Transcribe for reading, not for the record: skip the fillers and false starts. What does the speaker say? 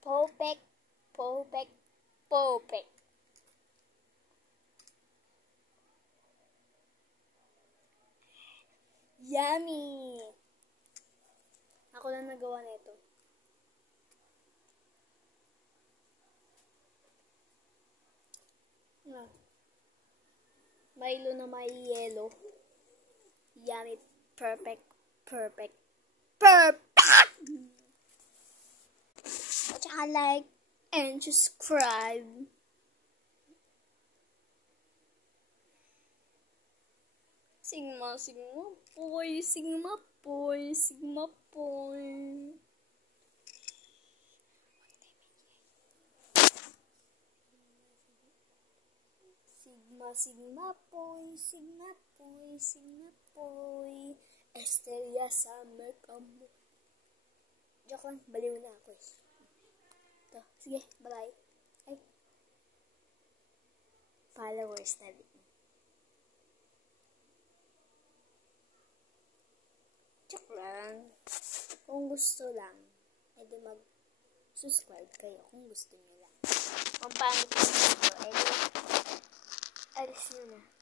Popek, popek, popek. Yummy! Ako lang nagawa nito. Milo na may yellow. Yummy. Perfect. Perfect. Perfect! At saka like and subscribe. Sigma, sigma, boy, sigma, boy, sigma, boy. Sigma, sigma, boy, sigma, boy, sigma, boy. Estrella sa Mercamo. Joke lang, baliw na ako eh. Ito, sige, bye. Ay. Followers na din. Joke lang. Kung gusto lang, edi mag-subscribe kayo kung gusto nyo lang. Kung pangit yung video, edi alis nyo na.